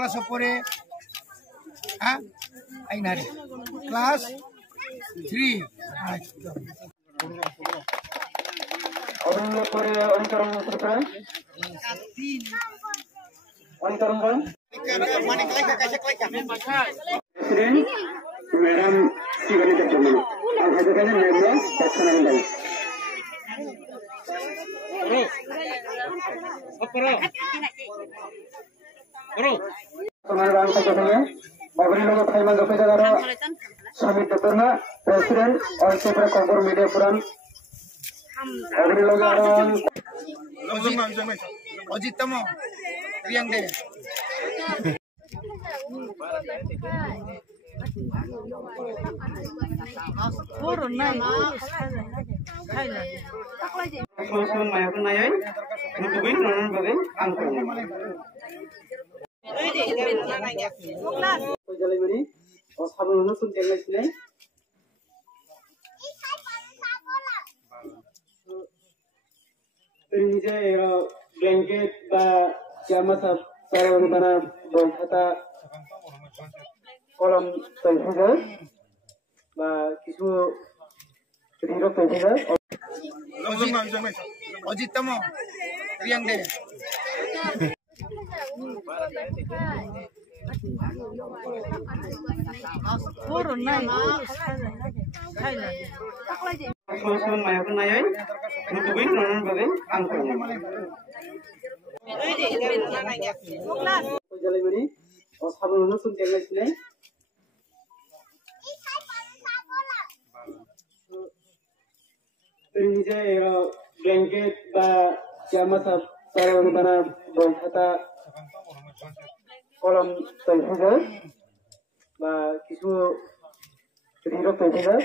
Kelas opore ainari kelas 3 Madam Sigarita Chaman. Ang education level personal. Pengalaman kerjanya, Obri Logo Thailand Dokter Samit Dokterna, Presiden, All Super Kompor Media Puran, Obri Logo Ojit Tamo Riang De Susun mayakun nayoy, nutubin nonon bagai angkor. Jalan ini, sabun nusun jalan sini. Ini je blanket ba jama sab sarang bana bolhata kolam terhijau ba kisu terhijau terhijau. Ojit Tamo Riang De Susun mayakun nayoy, nutubin nonon bagai angkor. Jalan ini, sabun nusun jalan sini. Ini je blanket ba jama sab sarang bana bolhata kolam terhijau ba kisu terhijau terhijau.